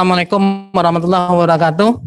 Assalamualaikum warahmatullahi wabarakatuh.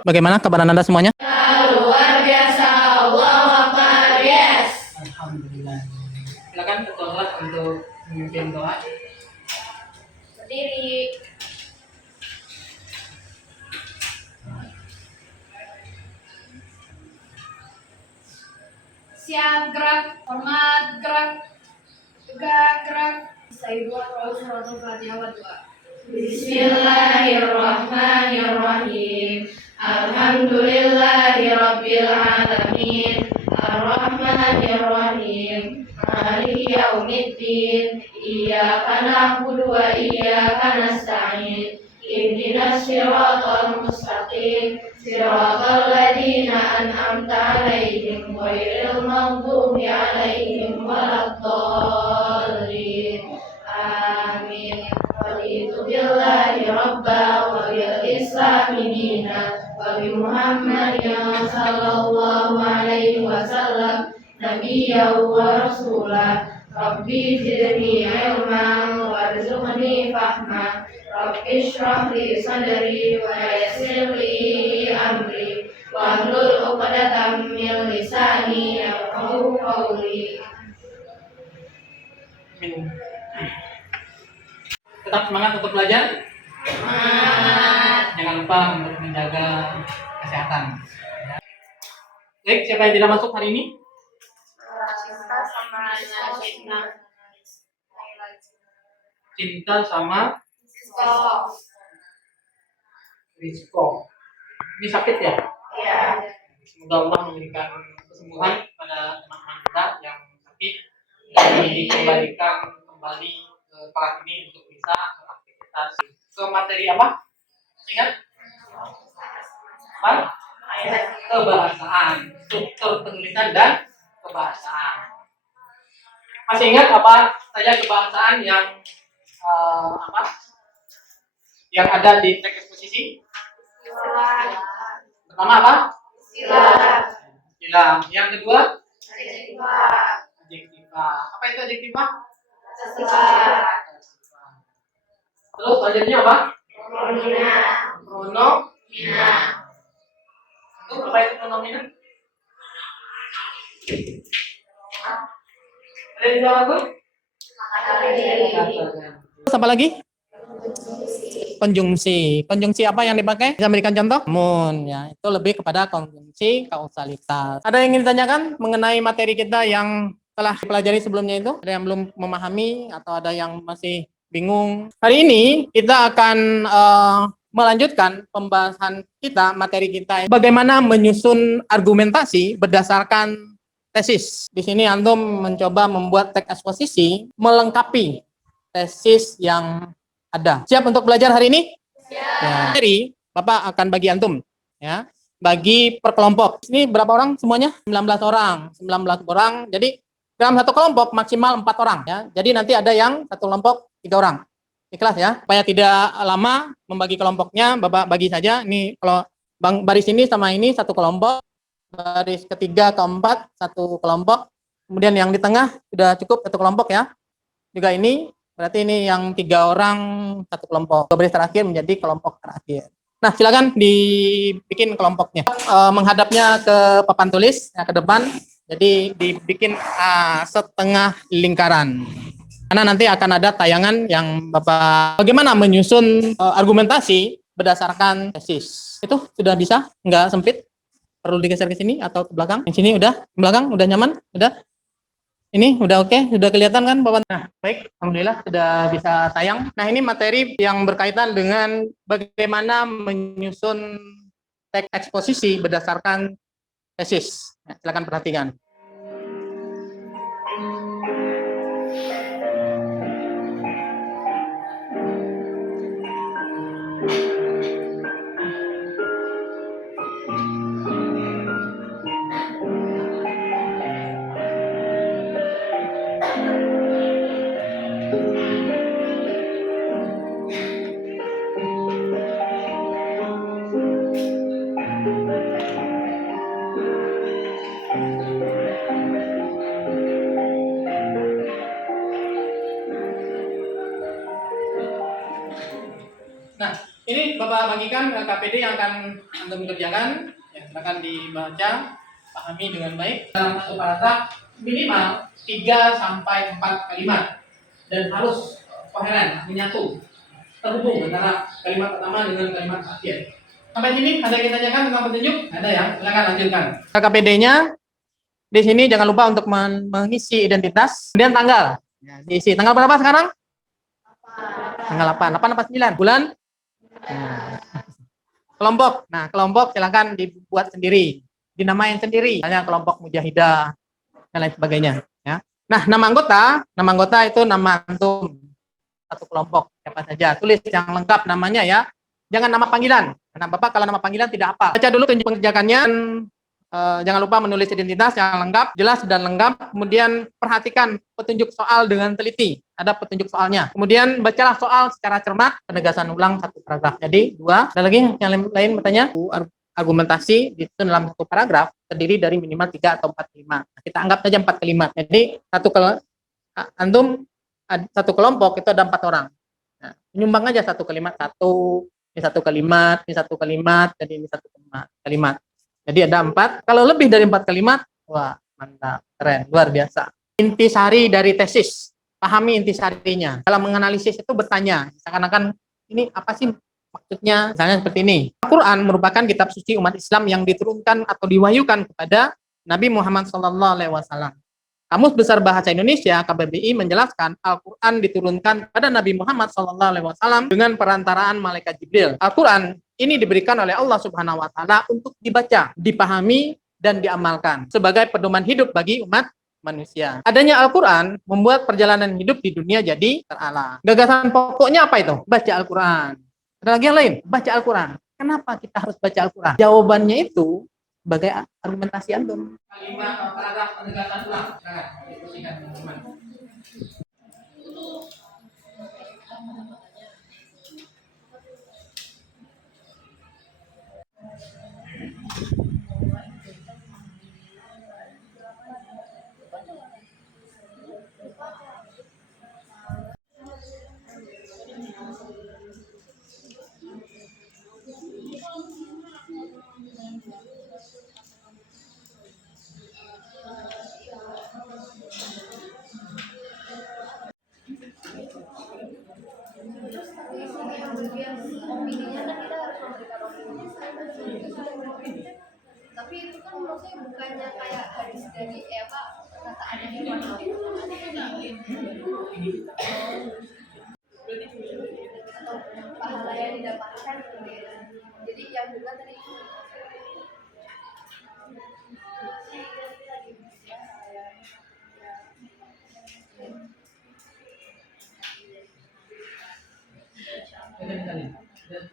Bagaimana kabar Anda semuanya? Luar biasa, Allahu Akbar, yes. Alhamdulillah. Silakan ketua kelas untuk memimpin doa. Berdiri. Siap gerak, hormat gerak, tegak gerak. Bismillahirrahmanirrahim. Alhamdulillahirabbil alamin. Arrahmanirrahim. Maliki yaumiddin. Iyyaka na'budu wa iyyaka nasta'in. Ihdinas siratal mustaqim. Siratal ladzina an'amta 'alaihim ghairil maghdubi 'alaihim waladdallin. Amin. Raditu billahi rabba wa bil islami dina wa bi Muhammadin sallallahu alaihi wasallam nabiyyan wa rasulah. Rabbi zidni ilman warzuqni fahma. Rabbi shrah li sadri wa yassir li amri wahlul 'uqdatam min lisani yafqahu qawli. Tetap semangat untuk belajar. Semangat. Jangan lupa untuk menjaga kesehatan. Baik, siapa yang tidak masuk hari ini? Cinta sama Rizko. Ini sakit ya? Ya. Semoga Allah memberikan kesembuhan pada teman-teman kita yang sakit dan dikembalikan kembali ke kelas ini untuk bisa beraktivitas. Ke materi apa? Ingat? Apa? Kebahasaan, struktur penulisan dan kebahasaan. Masih ingat apa saja kebahasaan yang apa? Yang ada di teks eksposisi? Pertama apa? Istilah. Yang kedua? Adjektiva. Apa itu adjektiva? Terus selanjutnya apa? Pronomina. Itu apa itu pronomina? Ada di bawah tuh? Terus apa lagi? Konjungsi. Konjungsi apa yang dipakai? Bisa berikan contoh? Namun, ya, itu lebih kepada konjungsi kausalitas. Ada yang ingin ditanyakan mengenai materi kita yang telah dipelajari sebelumnya itu? Ada yang belum memahami atau ada yang masih bingung? Hari ini kita akan melanjutkan pembahasan kita, materi kita. Bagaimana menyusun argumentasi berdasarkan tesis. Di sini antum mencoba membuat teks eksposisi melengkapi tesis yang ada. Siap untuk belajar hari ini? Ya. Jadi, Bapak akan bagi antum, ya. Bagi per kelompok. Ini berapa orang semuanya? 19 orang. 19 orang. Jadi, dalam satu kelompok maksimal 4 orang, ya. Jadi nanti ada yang satu kelompok 3 orang. Ikhlas ya. Supaya tidak lama membagi kelompoknya, Bapak bagi saja. Ini kalau baris ini sama ini satu kelompok. Baris ketiga, keempat satu kelompok. Kemudian yang di tengah sudah cukup satu kelompok ya. Juga ini berarti ini yang 3 orang satu kelompok. Baris terakhir menjadi kelompok terakhir. Nah, silakan dibikin kelompoknya. Menghadapnya ke papan tulis ya, ke depan. Jadi dibikin setengah lingkaran. Karena nanti akan ada tayangan yang Bapak bagaimana menyusun argumentasi berdasarkan tesis. Itu sudah bisa? Enggak sempit? Perlu digeser ke sini atau ke belakang? Yang sini udah? Ke belakang udah nyaman? Udah? Ini udah oke? Sudah kelihatan kan Bapak? Nah, baik. Alhamdulillah sudah bisa tayang. Nah, ini materi yang berkaitan dengan bagaimana menyusun teks eksposisi berdasarkan tesis. Nah, silakan perhatikan. Nah, ini Bapak bagikan KPD yang akan Anda kerjakan. Ya, silakan dibaca, pahami dengan baik. Dalam satu paragraf minimal 3 sampai 4 kalimat dan harus koheren, menyatu, terhubung antara kalimat pertama dengan kalimat akhir. Sampai sini ada yang ditanyakan tentang petunjuk? Ada ya? Silakan lanjutkan. KPD-nya di sini jangan lupa untuk mengisi identitas, kemudian tanggal. Ya, diisi tanggal berapa sekarang? Tanggal 8, 8 apa 9? Bulan? Nah, kelompok. Nah, kelompok silakan dibuat sendiri, dinamain sendiri. Misalnya kelompok mujahidah dan lain sebagainya, ya. Nah, nama anggota itu nama antum. Satu kelompok, siapa saja. Tulis yang lengkap namanya ya. Jangan nama panggilan. Karena Bapak kalau nama panggilan tidak apa. Baca dulu tunjuk pengerjakannya. Jangan lupa menulis identitas yang lengkap, jelas dan lengkap. Kemudian perhatikan petunjuk soal dengan teliti. Ada petunjuk soalnya. Kemudian bacalah soal secara cermat, penegasan ulang satu paragraf. Jadi 2. Ada lagi yang lain bertanya? Argumentasi itu dalam satu paragraf terdiri dari minimal 3 atau 4 kalimat. Kita anggap saja 4 kalimat. Jadi antum satu kelompok itu ada 4 orang. Nah, menyumbang aja satu kalimat, ini satu kalimat, dan ini satu kalimat. Jadi ada 4. Kalau lebih dari 4 kalimat, wah mantap, keren, luar biasa. Intisari dari tesis, pahami intisarinya. Dalam menganalisis itu bertanya, seakan-akan ini apa sih maksudnya? Misalnya seperti ini. Al-Quran merupakan kitab suci umat Islam yang diturunkan atau diwahyukan kepada Nabi Muhammad SAW. Kamus Besar Bahasa Indonesia (KBBI) menjelaskan Al-Quran diturunkan pada Nabi Muhammad SAW dengan perantaraan malaikat Jibril. Al-Quran ini diberikan oleh Allah Subhanahu Wa Taala untuk dibaca, dipahami, dan diamalkan sebagai pedoman hidup bagi umat manusia. Adanya Al-Quran membuat perjalanan hidup di dunia jadi terarah. Gagasan pokoknya apa itu? Baca Al-Quran. Ada lagi yang lain? Baca Al-Quran. Kenapa kita harus baca Al-Quran? Jawabannya itu sebagai argumentasi antum. Kalimat atau paragraf penegasan ulang. Silakan diskusikan teman-teman. Tapi itu kan maksudnya bukannya kayak hadis dari apa perkataan yang atau pahala yang didapatkan gitu ya. Jadi yang juga tadi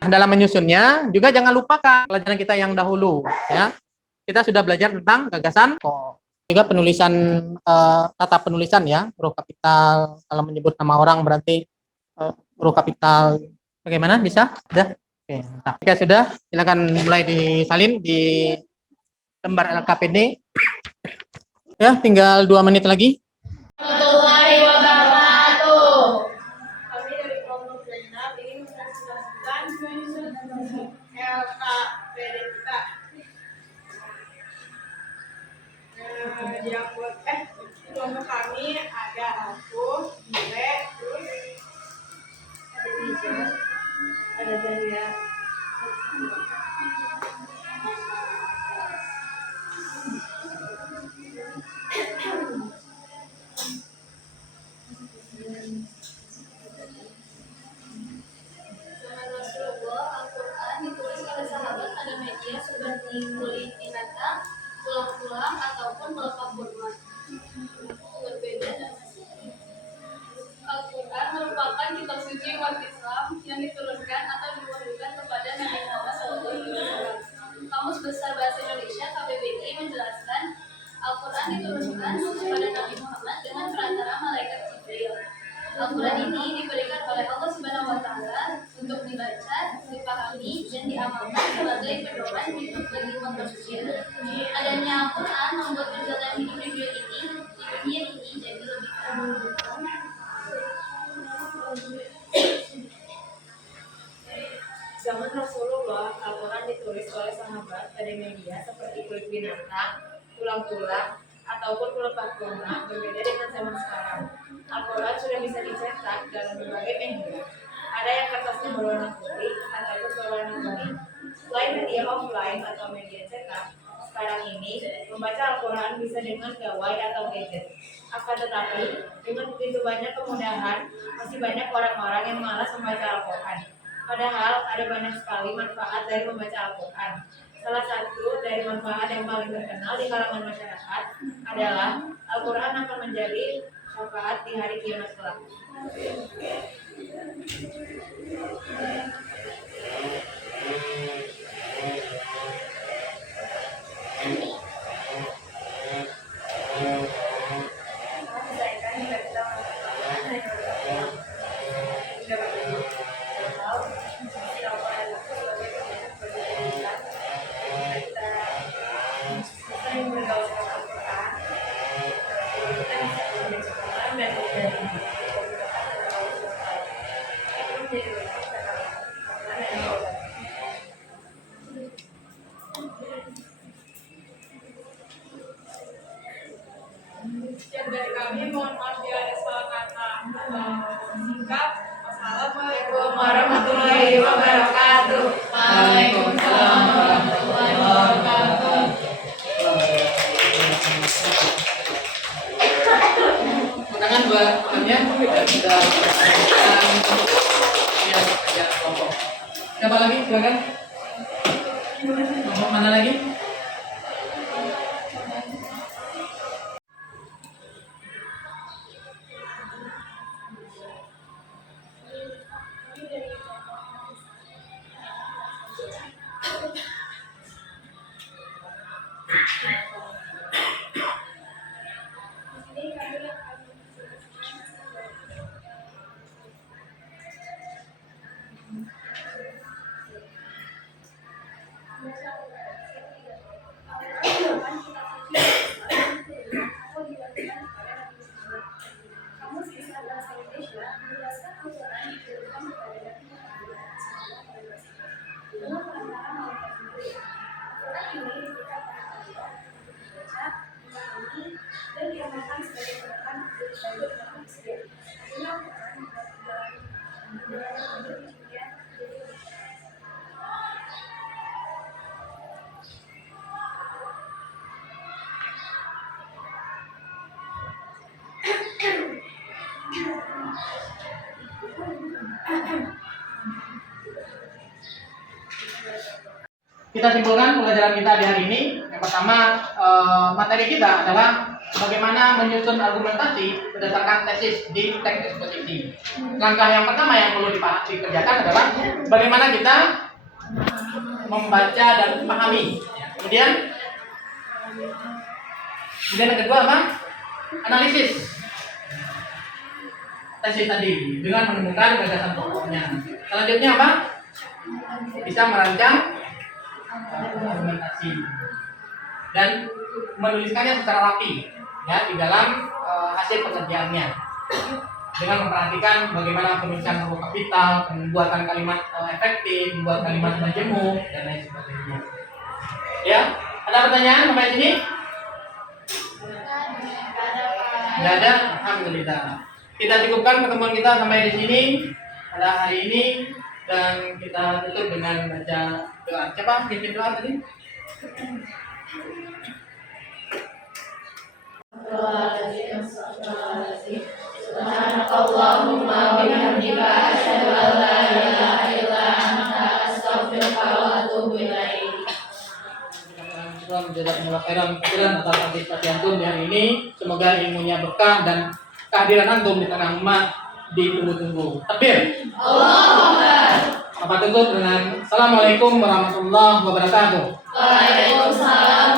Dalam menyusunnya juga jangan lupakan pelajaran kita yang dahulu, ya. Kita sudah belajar tentang gagasan juga penulisan, tata penulisan ya, huruf kapital. Kalau menyebut nama orang berarti huruf kapital. Bagaimana, bisa? Sudah? Oke, mantap. Jika sudah, silakan mulai disalin di lembar LKPD. Ya, tinggal 2 menit lagi. warahmatullahi wabarakatuh. Kami dari kelompok Zainab ingin menjelaskan LKPD kita. Yang buat kelompok kami ada aku, Bile, terus ada Nisha, ada Zalia. Zaman Rasulullah, Al-Quran ditulis oleh sahabat pada media seperti kulit binatang, tulang-tulang, ataupun melekat kurma. Berbeda dan Al-Quran merupakan kitab suci umat Islam yang diturunkan atau diwahyukan kepada Nabi Muhammad SAW. Kamus Besar Bahasa Indonesia (KBBI) menjelaskan Al-Quran diturunkan kepada Nabi Muhammad dengan perantara malaikat Jibril. Al-Quran ini diberikan oleh Allah Subhanahu Wa Taala untuk dibaca, dipahami, dan diamalkan sebagai pedoman hidup bagi umat manusia. Adanya Al-Quran membuat perjalanan hidup di dunia ini jadi lebih terang. zaman Rasulullah, Al-Quran ditulis oleh sahabat pada media seperti kulit binatang, tulang-tulang, ataupun pelepah goma, berbeda dengan zaman sekarang. Al-Quran sudah bisa dicetak dalam berbagai media. Ada yang kertasnya berwarna putih ataupun berwarna kuning. Selain media offline atau media cetak, sekarang ini membaca Al-Quran bisa dengan gawai atau gadget. Akan tetapi, dengan begitu banyak kemudahan, masih banyak orang-orang yang malas membaca Al-Quran. Padahal ada banyak sekali manfaat dari membaca Al-Quran. Salah satu dari manfaat yang paling terkenal di kalangan masyarakat adalah Al-Quran akan menjadi syafaat di hari kiamat kelak. Sekian dari kami, mohon maaf bila ada salah kata singkat. Wassalamualaikum warahmatullahi wabarakatuh. Waalaikumsalam warahmatullahi wabarakatuh. Tangan buat temannya sudah ya kelompok. Siapa lagi? Silakan. Kelompok mana lagi? Kamus Besar Bahasa Indonesia menjelaskan Al-Quran diturunkan kepada Nabi Muhammad SAW. Dengan perantara malaikat Jibril. Al-Quran ini diberikan kepada Allah untuk dibaca, dipahami, dan diamalkan sebagai pedoman bagi umat manusia. Artinya Al-Quran dapat dijalani di dunia. Kita simpulkan pelajaran kita di hari ini. Yang pertama, materi kita adalah bagaimana menyusun argumentasi berdasarkan tesis di teks eksposisi. Langkah yang pertama yang perlu dikerjakan adalah bagaimana kita membaca dan memahami. Kemudian yang kedua apa? Analisis tesis tadi dengan menemukan gagasan pokoknya. Selanjutnya apa? Bisa merancang argumentasi dan menuliskannya secara rapi ya di dalam hasil pekerjaannya dengan memperhatikan bagaimana penulisan huruf kapital, pembuatan kalimat efektif, membuat kalimat majemuk dan lain sebagainya. Ya, ada pertanyaan sampai sini? Tidak ada, alhamdulillah. Kita cukupkan pertemuan kita sampai di sini pada hari ini dan kita tutup dengan baca doa. Siapa pimpin doa tadi? Subhanakallahumma wa bihamdika asyhadu an la ilaha illa anta astaghfiruka wa atubu ilaik. Jazakumullah khairan katsiran atas partisipasi antum di hari ini. Semoga ilmunya berkah dan kehadiran antum di tengah umat ditunggu-tunggu. Takbir. Allahu Akbar. Apa tutup dengan Assalamualaikum warahmatullahi wabarakatuh. Waalaikumsalam